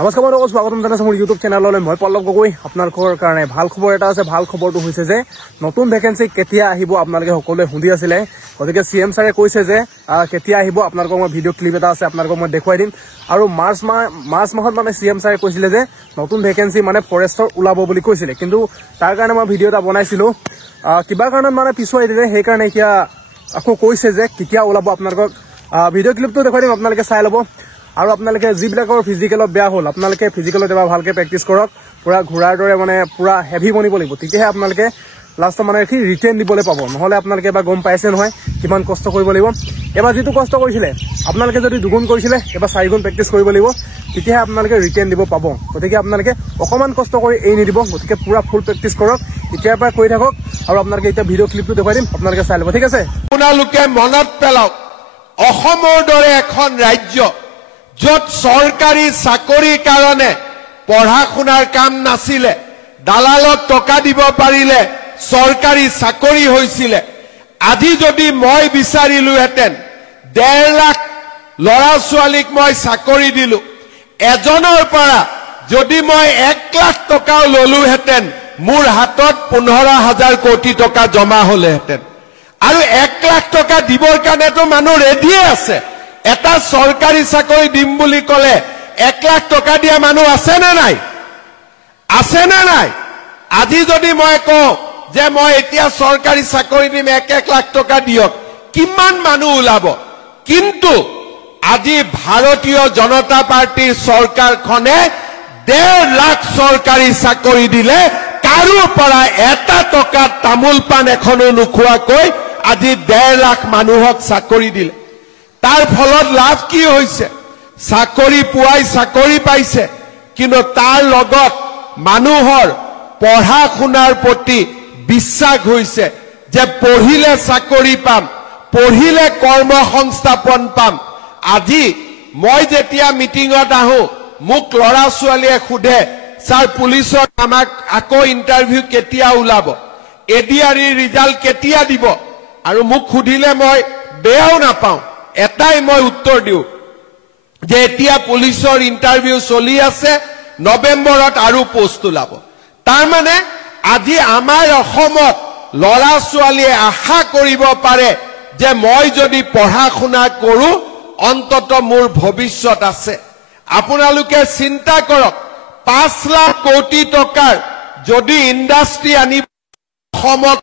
নমস্কাৰ বন্ধুসকল, স্বাগতম জনাইছো মোৰ ইউটিউব চেনেললৈ। মই পল্লৱ গগৈ। আপোনালোকৰ কাৰণে ভাল খবৰ এটা আছে। ভাল খবৰটো হৈছে যে নতুন ভেকেঞ্চি কেতিয়া আহিব আপোনালোকে সকলোৱে সুধি আছিলে। গতিকে CM ছাৰে কৈছে যে কেতিয়া আহিব। আপোনালোকক মই ভিডিঅ' ক্লিপ এটা আছে, আপোনালোকক মই দেখুৱাই দিম। আৰু মাৰ্চ মাহত মানে CM ছাৰে কৈছিলে যে নতুন ভেকেঞ্চি মানে ফৰেষ্টৰ ওলাব বুলি কৈছিলে, কিন্তু তাৰ কাৰণে মই ভিডিঅ' এটা বনাইছিলো। কিবা কাৰণত মানে পিছুৱাই দিলে, সেইকাৰণে এতিয়া আকৌ কৈছে যে কেতিয়া ওলাব। আপোনালোকক ভিডিঅ' ক্লিপটো দেখুৱাই দিম, আপোনালোকে চাই ল'ব। আৰু আপোনালোকে যিবিলাকৰ ফিজিকেলত বেয়া হ'ল, আপোনালোকে ফিজিকেলত এবাৰ ভালকে প্ৰেক্টিচ কৰক। পুৰা ঘোঁৰাৰ দৰে মানে পুৰা হেভি বনিব লাগিব, তেতিয়াহে আপোনালোকে লাষ্টত মানে কি ৰিটেন দিবলৈ পাব। নহ'লে আপোনালোকে এবাৰ গম পাইছে নহয় কিমান কষ্ট কৰিব লাগিব। এবাৰ যিটো কষ্ট কৰিছিলে আপোনালোকে যদি দুগুণ কৰিছিলে, এবাৰ 4 গুণ প্ৰেক্টিচ কৰিব লাগিব, তেতিয়াহে আপোনালোকে ৰিটেন দিব পাব। গতিকে আপোনালোকে অকণমান কষ্ট কৰি এৰি নিদিব। গতিকে পুৰা ফুল প্ৰেক্টিচ কৰক, এতিয়াৰ পৰা কৰি থাকক। আৰু আপোনালোকে এতিয়া ভিডিঅ' ক্লিপটো দেখুৱাই দিম, আপোনালোকে চাই ল'ব, ঠিক আছে। আপোনালোকে মনত পেলাওক, অসমৰ দৰে এখন ৰাজ্য য'ত চৰকাৰী চাকৰিৰ কাৰণে পঢ়া শুনাৰ কাম নাছিলে, দালালক টকা দিব পাৰিলে চৰকাৰী চাকৰি হৈছিলে। আজি যদি মই বিচাৰিলোহেঁতেন 1.5 লাখ ল'ৰা ছোৱালীক মই চাকৰি দিলো, এজনৰ পৰা যদি মই 1 লাখ টকাও ললোহেঁতেন, মোৰ হাতত 15,000 কোটি টকা জমা হলেহেঁতেন। আৰু 1 লাখ টকা দিবৰ কাৰণেতো মানুহ ৰেডিয়ে আছে। এটা চৰকাৰী চাকৰি দিম বুলি ক'লে 1 লাখ টকা দিয়া মানুহ আছে নে নাই? আছে নে নাই? আজি যদি মই কওঁ যে মই এতিয়া চৰকাৰী চাকৰি দিম, 1 লাখ টকা দিয়ক, কিমান মানুহ ওলাব? কিন্তু আজি ভাৰতীয় জনতা পাৰ্টিৰ চৰকাৰখনে 1.5 লাখ চৰকাৰী চাকৰি দিলে, কাৰো পৰা 1 টকা তামোল পাণ এখনো নোখোৱাকৈ আজি 1.5 লাখ মানুহক চাকৰি দিলে। তাৰ ফলত লাভ কি হৈছে? চাকৰি পুৱাই চাকৰি পাইছে, কিন্তু তাৰ লগত মানুহৰ পঢ়া শুনাৰ প্ৰতি বিশ্বাস হৈছে যে পঢ়িলে চাকৰি পাম, পঢ়িলে কৰ্ম সংস্থাপন পাম। আজি মই যেতিয়া মিটিঙত আহো, মোক ল'ৰা ছোৱালীয়ে সোধে, ছাৰ পুলিচত আমাক আকৌ ইণ্টাৰভিউ কেতিয়া ওলাব, ADRE ৰিজাল্ট কেতিয়া দিব? আৰু মোক সুধিলে মই বেয়াও নাপাওঁ, এটাই মই উত্তৰ দিওঁ যে এতিয়া পুলিচৰ ইণ্টাৰভিউ চলি আছে, নৱেম্বৰত আৰু পোষ্ট ওলাব। তাৰমানে আজি আমাৰ অসমত ল'ৰা ছোৱালীয়ে আশা কৰিব পাৰে যে মই যদি পঢ়া শুনা কৰো, অন্তত মোৰ ভৱিষ্যত আছে। আপোনালোকে চিন্তা কৰক, 5 লাখ কোটি টকাৰ যদি ইণ্ডাষ্ট্ৰী আনিব অসমত